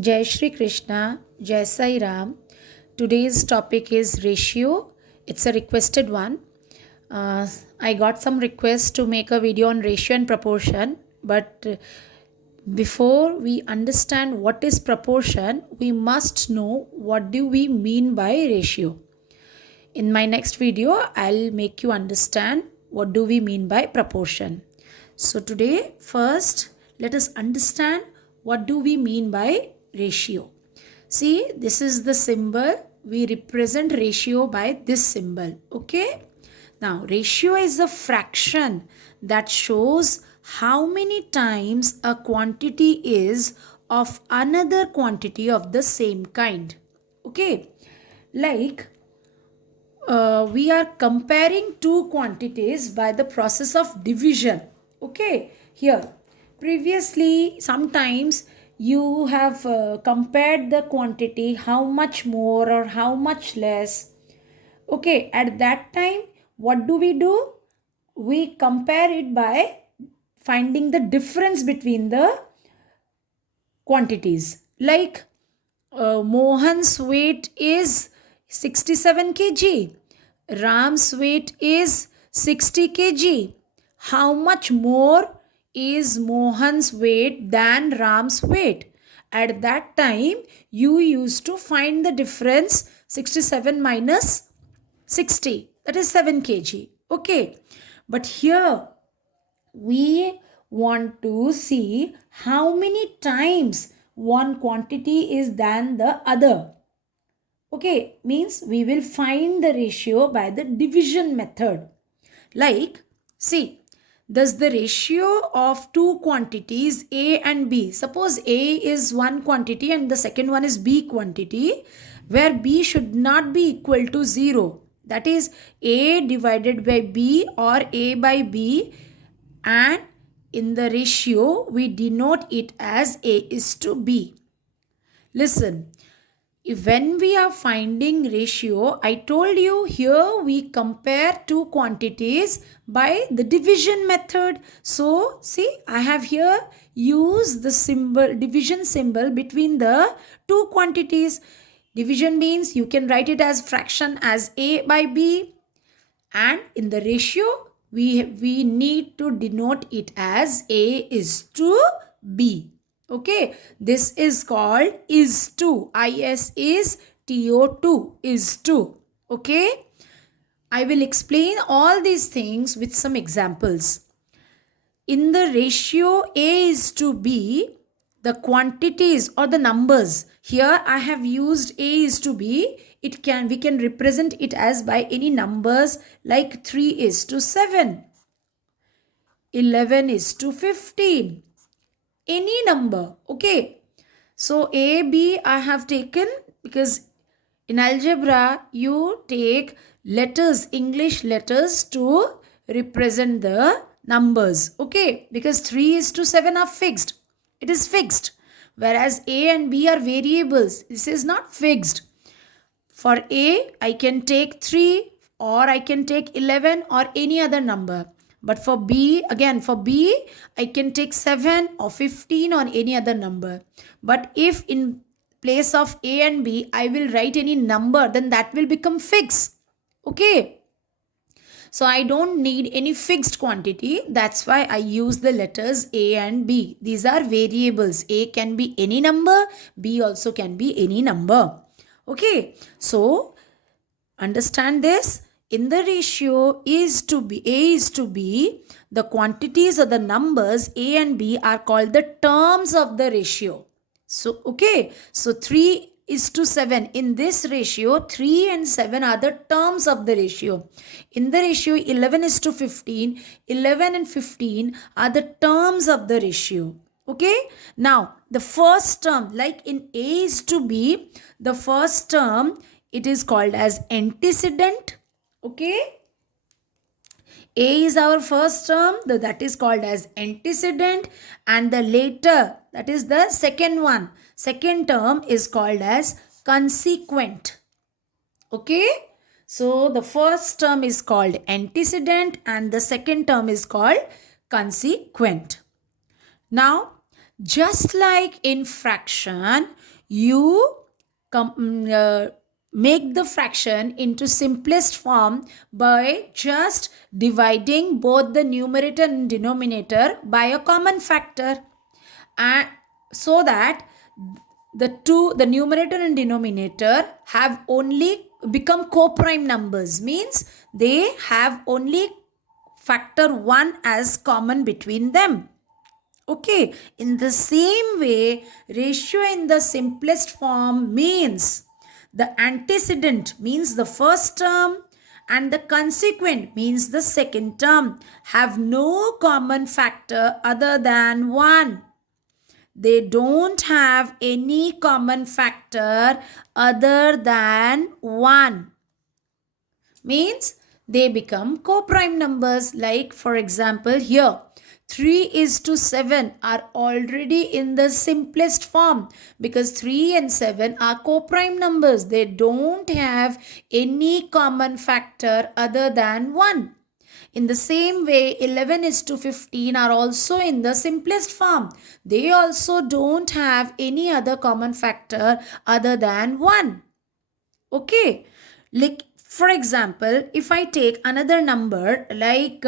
Jai Shri Krishna, Jai Sai Ram. Today's topic is ratio. It's a requested one. I got some requests to make a video on ratio and proportion, but before we understand what is proportion, we must know what do we mean by ratio. In my next video, I'll make you understand what do we mean by proportion. So today, first, let us understand what do we mean by ratio. See, this is the symbol. We represent ratio by this symbol. Okay. Now, ratio is a fraction that shows how many times a quantity is of another quantity of the same kind. Okay. Like, we are comparing two quantities by the process of division. Okay, here previously sometimes you have compared the quantity, how much more or how much less. Okay, at that time what do? We compare it by finding the difference between the quantities. Like Mohan's weight is 67 kg. Ram's weight is 60 kg. How much more is Mohan's weight than Ram's weight? At that time, you used to find the difference 67 minus 60. That is 7 kg. Okay. But here we want to see how many times one quantity is than the other. Okay, means we will find the ratio by the division method. Like, see, thus the ratio of two quantities A and B. Suppose A is one quantity and the second one is B quantity, where B should not be equal to 0. That is A divided by B or A by B, and in the ratio we denote it as A is to B. Listen, when we are finding ratio, I told you here we compare two quantities by the division method. So see, I have here used the symbol, division symbol between the two quantities. Division means you can write it as fraction as A by B, and in the ratio we need to denote it as A is to B. Okay, this is called is to. Is is to is to. Okay, I will explain all these things with some examples. In the ratio A is to B, the quantities or the numbers, here I have used A is to B. We can represent it as by any numbers like 3 is to 7, 11 is to 15, any number. Okay, so A, B I have taken because in algebra you take letters, English letters to represent the numbers. Okay, because 3 is to 7 are fixed. It is fixed. Whereas A and B are variables. This is not fixed. For A, I can take 3 or I can take 11 or any other number. But for B, again for B, I can take 7 or 15 or any other number. But if in place of A and B, I will write any number, then that will become fixed. Okay. So I don't need any fixed quantity. That's why I use the letters A and B. These are variables. A can be any number. B also can be any number. Okay. So understand this. In the ratio is to be, A is to B, the quantities or the numbers A and B are called the terms of the ratio. So, okay. So 3 is to 7. In this ratio, 3 and 7 are the terms of the ratio. In the ratio 11 is to 15, 11 and 15 are the terms of the ratio. Okay. Now, the first term, like in A is to B, the first term, it is called as antecedent. Okay. A is our first term, that is called as antecedent, and the later, that is the second one, second term is called as consequent. Okay. So the first term is called antecedent and the second term is called consequent. Now Just like in fraction, you make the fraction into simplest form by just dividing both the numerator and denominator by a common factor, and so that the numerator and denominator have only become co-prime numbers, means they have only factor 1 as common between them. Okay, in the same way, ratio in the simplest form means the antecedent means the first term and the consequent means the second term have no common factor other than 1. They don't have any common factor other than 1. Means they become co-prime numbers. Like for example here, 3:7 are already in the simplest form because 3 and 7 are co-prime numbers. They don't have any common factor other than 1. In the same way, 11:15 are also in the simplest form. They also don't have any other common factor other than 1. Okay. Like for example, if I take another number like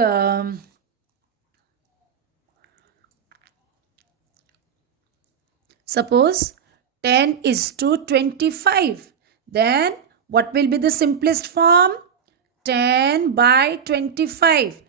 suppose 10:25, then what will be the simplest form? 10/25.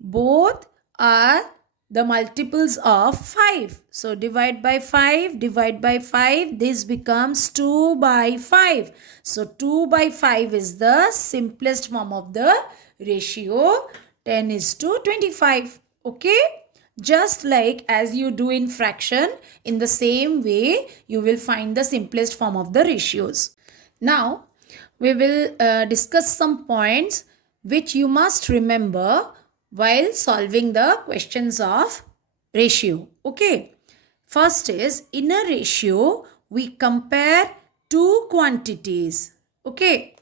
Both are the multiples of 5. So divide by 5, divide by 5, this becomes 2/5. So 2/5 is the simplest form of the ratio 10:25. Okay? Just like as you do in fraction, in the same way you will find the simplest form of the ratios. Now we will discuss some points which you must remember while solving the questions of ratio. Okay. First is, in a ratio we compare two quantities. Okay.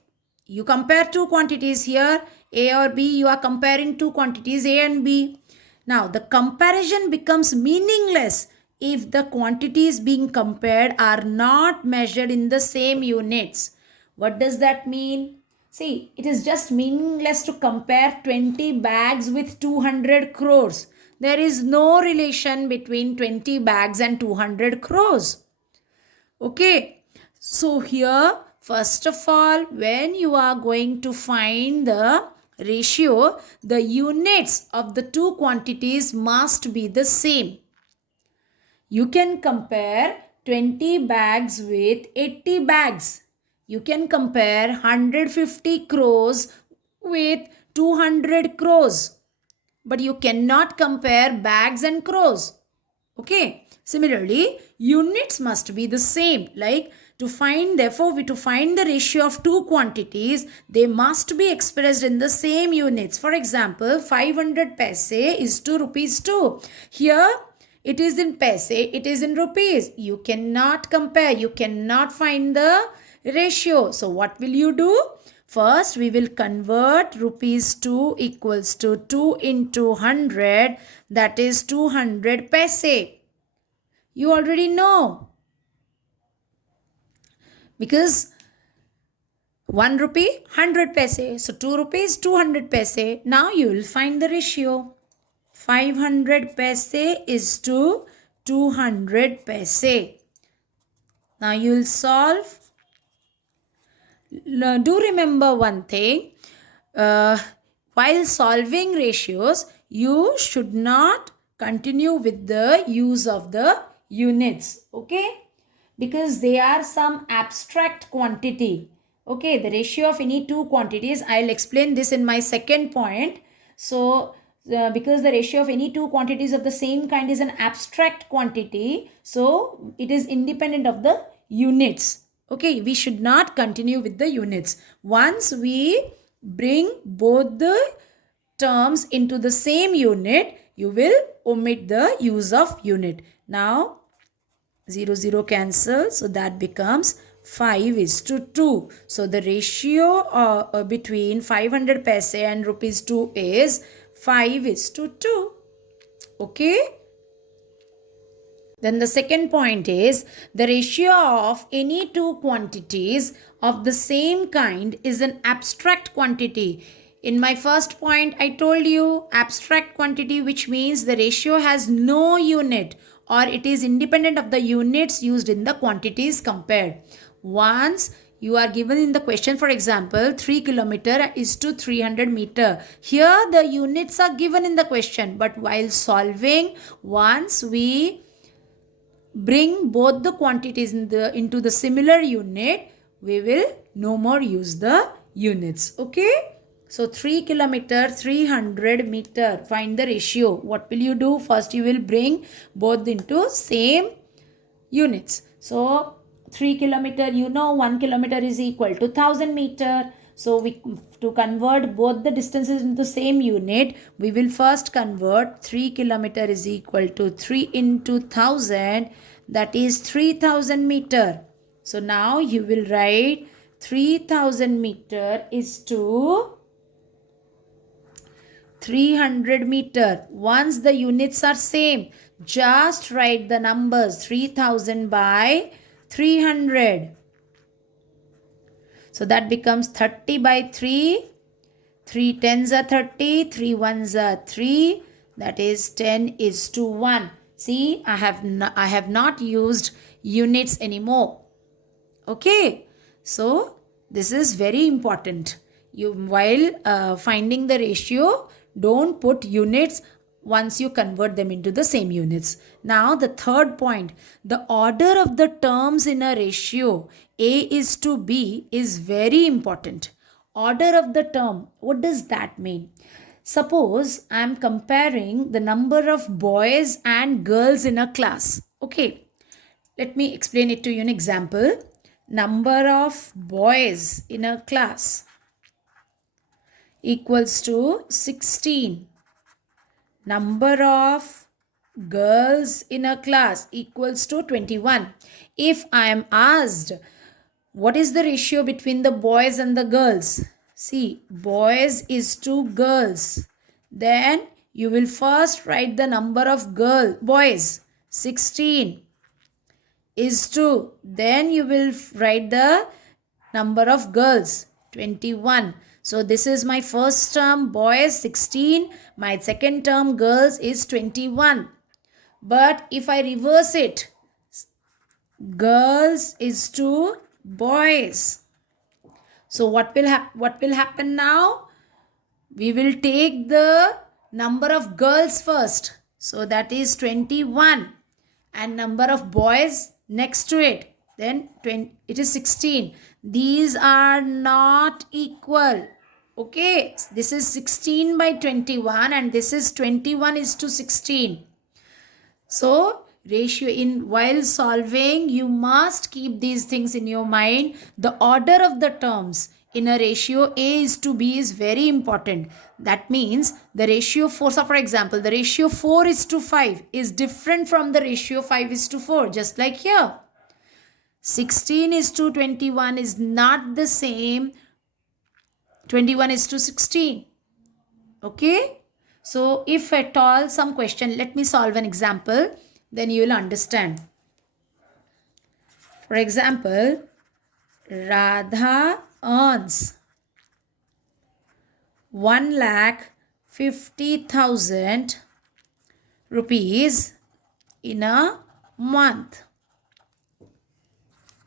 You compare two quantities here, A or B. You are comparing two quantities A and B. Now the comparison becomes meaningless if the quantities being compared are not measured in the same units. What does that mean? See, it is just meaningless to compare 20 bags with 200 crores. There is no relation between 20 bags and 200 crores. Okay. So here, first of all, when you are going to find the ratio, the units of the two quantities must be the same. You can compare 20 bags with 80 bags. You can compare 150 crores with 200 crores. But you cannot compare bags and crores. Okay. Similarly, units must be the same. Like to find the ratio of two quantities, they must be expressed in the same units. For example, 500 paise is to rupees 2. Here it is in paise, it is in rupees. You cannot compare, you cannot find the ratio. So what will you do? First, we will convert rupees 2 equals to 2 into 100, that is 200 paise. You already know. Because 1 rupee, 100 paise. So 2 rupees, 200 paise. Now you will find the ratio. 500 paise is to 200 paise. Now you will solve. Do remember one thing. While solving ratios, you should not continue with the use of the units. Okay? Because they are some abstract quantity. Okay, the ratio of any two quantities, I'll explain this in my second point. So because the ratio of any two quantities of the same kind is an abstract quantity, so it is independent of the units. Okay, we should not continue with the units. Once we bring both the terms into the same unit, you will omit the use of unit. Now 0 0 cancel, so that becomes 5:2. So the ratio between 500 paise and rupees 2 is 5:2. Okay. Then the second point is the ratio of any two quantities of the same kind is an abstract quantity. In my first point, I told you abstract quantity, which means the ratio has no unit or it is independent of the units used in the quantities compared. Once you are given in the question, for example, 3 kilometer is to 300 meter. Here the units are given in the question, but while solving, once we bring both the quantities into the similar unit, we will no more use the units. Okay. So 3 kilometer, 300 meter. Find the ratio. What will you do? First you will bring both into same units. So 3 kilometer, 1 kilometer is equal to 1000 meter. So we, to convert both the distances into same unit, we will first convert 3 kilometer is equal to 3 into 1000, that is 3000 meter. So now you will write 3000 meter is to 300 meter. Once the units are same, just write the numbers 3000 by 300. So that becomes 30 by 3. 3 tens are 30, 3 ones are 3. That is 10 is to 1. See, I have not used units anymore. Okay. So this is very important. You, while finding the ratio, don't put units once you convert them into the same units. Now the third point, the order of the terms in a ratio A is to B is very important. Order of the term, what does that mean? Suppose I am comparing the number of boys and girls in a class. Okay, let me explain it to you in example. Number of boys in a class equals to 16. Number of girls in a class equals to 21. If I am asked what is the ratio between the boys and the girls, see, boys is to girls, then you will first write the number of boys 16 is to, then you will write the number of girls 21. So this is my first term boys 16, my second term girls is 21. But if I reverse it, girls is to boys. So what will happen now? We will take the number of girls first. So that is 21 and number of boys next to it. Then it is 16. These are not equal. Okay, this is 16 by 21 and this is 21 is to 16. So ratio, in while solving, you must keep these things in your mind. The order of the terms in a ratio A is to B is very important. That means the ratio 4, so for example, the ratio 4 is to 5 is different from the ratio 5 is to 4, just like here. 16 is to 21 is not the same 21 is to 16. Okay. So if at all some question, let me solve an example, then you will understand. For example, Radha earns 1,50,000 rupees in a month.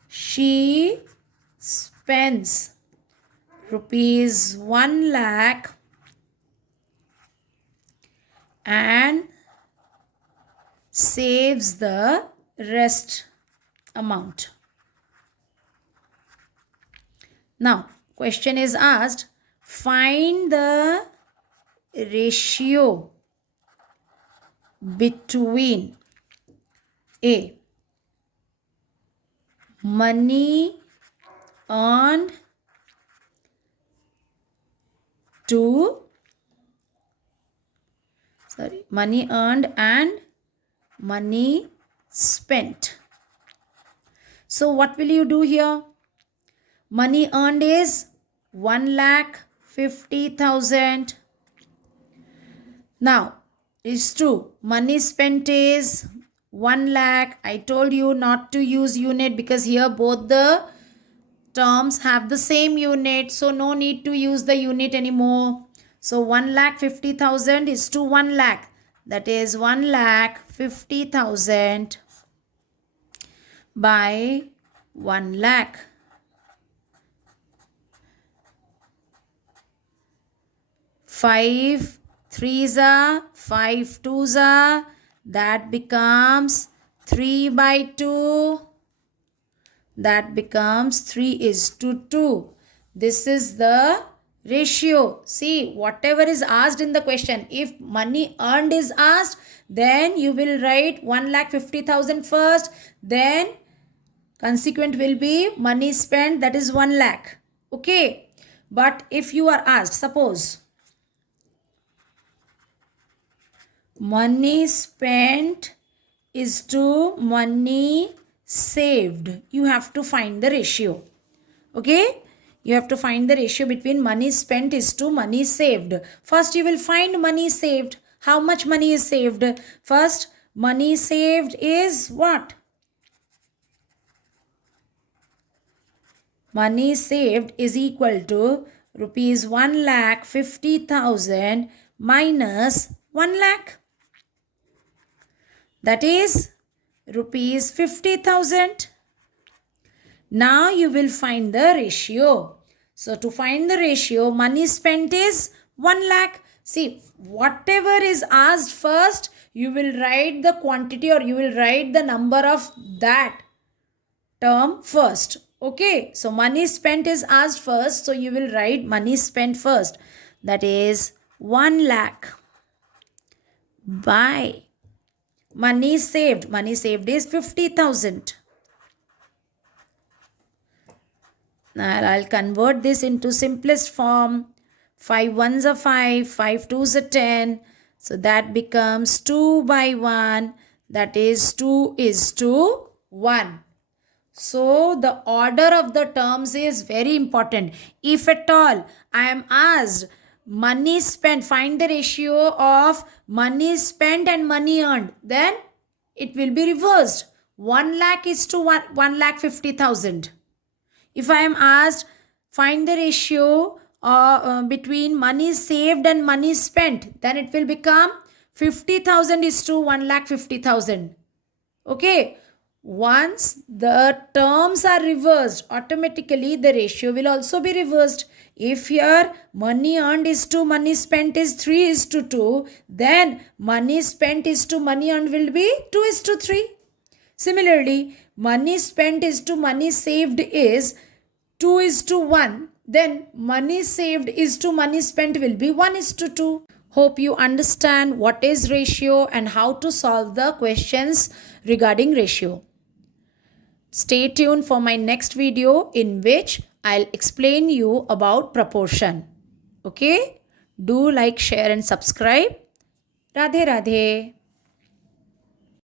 She spends rupees 1 lakh and saves the rest amount. Now, question is asked, find the ratio between A, money earned to money earned and money spent. So what will you do here? Money earned is 1,50,000. Now it's true, money spent is 1 lakh. I told you not to use unit because here both the terms have the same unit, so no need to use the unit anymore. So 1,50,000 is to 1 lakh. That is 1,50,000 by 1 lakh. 5 threes are 5 twos are, that becomes 3 by 2. That becomes 3 is to 2. This is the ratio. See, whatever is asked in the question, if money earned is asked, then you will write 1,50,000 first, then consequent will be money spent, that is 1 lakh. Okay. But if you are asked, suppose money spent is to money saved, you have to find the ratio. Okay, you have to find the ratio between money spent is to money saved. First you will find money saved. How much money is saved? First, money saved is what? Money saved is equal to rupees 1,50,000 minus 1 lakh. That is rupees 50,000. Now you will find the ratio. So to find the ratio, money spent is 1 lakh. See, whatever is asked first, you will write the quantity or you will write the number of that term first. Okay, so money spent is asked first, so you will write money spent first. That is 1 lakh by money saved. Money saved is 50,000. Now I'll convert this into simplest form. 5 ones are 5, 5 twos are 10. So that becomes 2 by 1. That is 2 is to 1. So the order of the terms is very important. If at all I am asked money spent, find the ratio of money spent and money earned, then it will be reversed. 1 lakh is to 1,50,000. If I am asked find the ratio between money saved and money spent, then it will become 50,000 is to 1,50,000. Okay. Once the terms are reversed, automatically the ratio will also be reversed. If here money earned is to money spent is 3 is to 2, then money spent is to money earned will be 2 is to 3. Similarly, money spent is to money saved is 2 is to 1. Then money saved is to money spent will be 1 is to 2. Hope you understand what is ratio and how to solve the questions regarding ratio. Stay tuned for my next video in which I'll explain you about proportion. Okay? Do like, share and subscribe. Radhe Radhe.